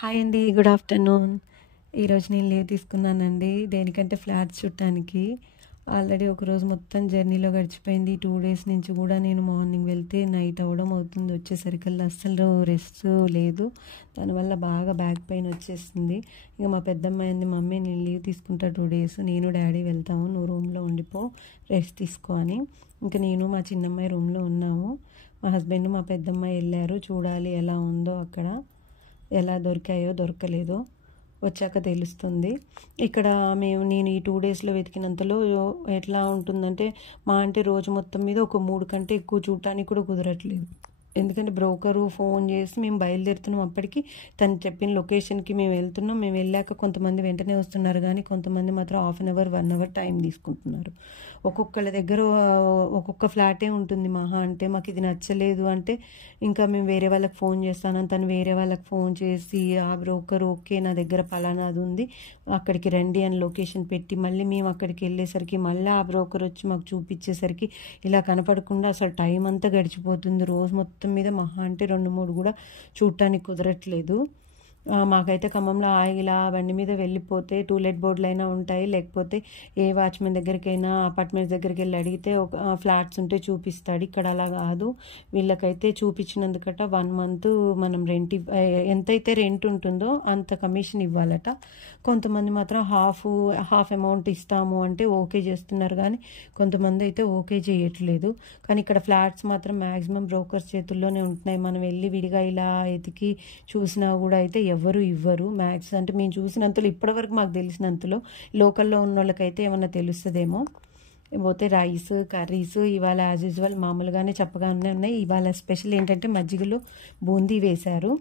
Hi అండి. Good afternoon. ఈరోజు నేను లీవ్ తీసుకున్నానండి. దేనికంటే ఫ్లాట్స్ చూడటానికి. ఆల్రెడీ ఒకరోజు మొత్తం జర్నీలో గడిచిపోయింది. 2 డేస్ నుంచి కూడా నేను మార్నింగ్ వెళ్తే నైట్ అవ్వడం అవుతుంది. వచ్చేసరికల్లా అస్సలు రెస్ట్ లేదు. దానివల్ల బాగా బ్యాక్ పెయిన్ వచ్చేసింది. ఇక మా పెద్దమ్మాయి అంది, మమ్మీ నేను లీవ్ తీసుకుంటా 2 డేస్. నేను డాడీ వెళ్తాము. నువ్వు రూమ్లో ఉండిపో, రెస్ట్ తీసుకో అని. ఇంకా నేను మా చిన్నమ్మాయి రూమ్లో ఉన్నాము. మా హస్బెండ్ మా పెద్దమ్మాయి వెళ్ళారు. చూడాలి ఎలా ఉందో అక్కడ, ఎలా దొరికాయో దొరకలేదో వచ్చాక తెలుస్తుంది. ఇక్కడ నేను ఈ 2 డేస్లో వెతికినంతలో ఎట్లా ఉంటుందంటే, మా అంటే రోజు మొత్తం మీద ఒక 3 కంటే ఎక్కువ చూడటానికి కూడా కుదరట్లేదు. ఎందుకంటే బ్రోకరు ఫోన్ చేసి మేము బయలుదేరుతున్నాం, అప్పటికి తను చెప్పిన లొకేషన్కి మేము వెళ్తున్నాం. మేము వెళ్ళాక కొంతమంది వెంటనే వస్తున్నారు, కానీ కొంతమంది మాత్రం half an hour 1 hour time తీసుకుంటున్నారు. ఒక్కొక్కళ్ళ దగ్గర ఒక్కొక్క ఫ్లాటే ఉంటుంది. మహా అంటే మాకు ఇది నచ్చలేదు అంటే ఇంకా మేము వేరే వాళ్ళకి ఫోన్ చేస్తానని తను వేరే వాళ్ళకి ఫోన్ చేసి ఆ బ్రోకర్ ఓకే నా దగ్గర పలానాది ఉంది అక్కడికి రండి అని లొకేషన్ పెట్టి, మళ్ళీ మేము అక్కడికి వెళ్ళేసరికి మళ్ళీ ఆ బ్రోకర్ వచ్చి మాకు చూపించేసరికి ఇలా కనపడకుండా అసలు టైం అంతా గడిచిపోతుంది. రోజు మొత్తం మీద మహా అంటే 2-3 కూడా చూడటానికి కుదరట్లేదు. మాకైతే ఖమ్మంలో ఇలా బండి మీద వెళ్ళిపోతే టూలెట్ బోర్డులు అయినా ఉంటాయి, లేకపోతే ఏ వాచ్మెన్ దగ్గరికైనా అపార్ట్మెంట్స్ దగ్గరికి వెళ్ళి అడిగితే ఒక ఫ్లాట్స్ ఉంటే చూపిస్తాడు. ఇక్కడ అలా కాదు. వీళ్ళకైతే చూపించినందుకట 1 మంత్ మనం ఎంతైతే రెంట్ ఉంటుందో అంత కమిషన్ ఇవ్వాలట. కొంతమంది మాత్రం హాఫ్ అమౌంట్ ఇస్తాము అంటే ఓకే చేస్తున్నారు, కానీ కొంతమంది అయితే ఓకే చేయట్లేదు. కానీ ఇక్కడ ఫ్లాట్స్ మాత్రం మ్యాక్సిమం బ్రోకర్స్ చేతుల్లోనే ఉంటున్నాయి. మనం వెళ్ళి విడిగా ఇలా ఎతికి చూసినా కూడా అయితే ఎవరు ఇవ్వరు. మ్యాక్స్ అంటే మేము చూసినంతలో ఇప్పటివరకు మాకు తెలిసినంతలో లోకల్లో ఉన్న వాళ్ళకైతే ఏమన్నా తెలుస్తుందేమో. పోతే రైస్ కర్రీస్ ఇవాళ యాజ్ యూజువల్ మామూలుగానే చెప్పగానే ఉన్నాయి. ఇవాళ స్పెషల్ ఏంటంటే మజ్జిగలో బూందీ వేశారు.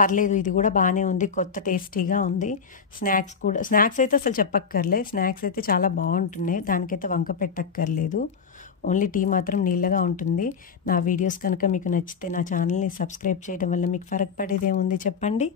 పర్లేదు, ఇది కూడా బాగానే ఉంది, కొత్త టేస్టీగా ఉంది. స్నాక్స్ అయితే అసలు చెప్పక్కర్లే. స్నాక్స్ అయితే చాలా బాగుంటున్నాయి, దానికైతే వంక పెట్టక్కర్లేదు. ఓన్లీ టీ మాత్రం నీళ్ళగా ఉంటుంది. నా వీడియోస్ కనుక మీకు నచ్చితే నా ఛానల్ని సబ్స్క్రైబ్ చేయడం వల్ల మీకు ఫరక్ పడేదేముంది చెప్పండి.